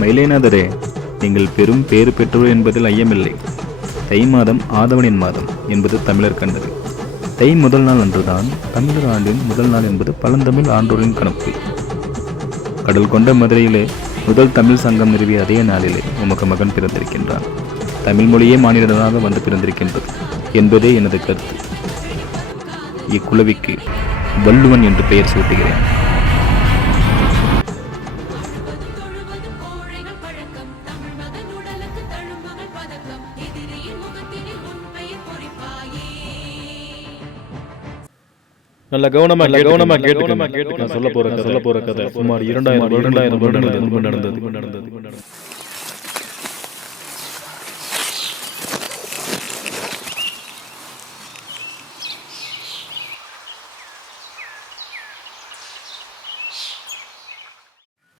மயிலேநாதரே, நீங்கள் பெரும் பேறு பெற்றோர் என்பதில் ஐயமில்லை. தை மாதம் ஆதவனின் மாதம் என்பது தமிழர் கண்டது. தை முதல் நாள் அன்றுதான் தமிழர் ஆண்டின் முதல் நாள் என்பது பழந்தமிழ் ஆண்டோரின் கணக்கு. கடல் கொண்ட மதுரையிலே முதல் தமிழ் சங்கம் நிறுவிய அதே நாளிலே உமக்கு மகன் பிறந்திருக்கின்றான். தமிழ் மொழியே மானிடனாக வந்து பிறந்திருக்கின்றது என்பதே எனது கருத்து. இக்குலவிக்கு வள்ளுவன் என்று பெயர் சூட்டுகிறேன். நல்ல கவனமா கேட்டு சொல்ல போற கதை சுமார் 2000 வருடங்களுக்கு முன்பு நடந்தது.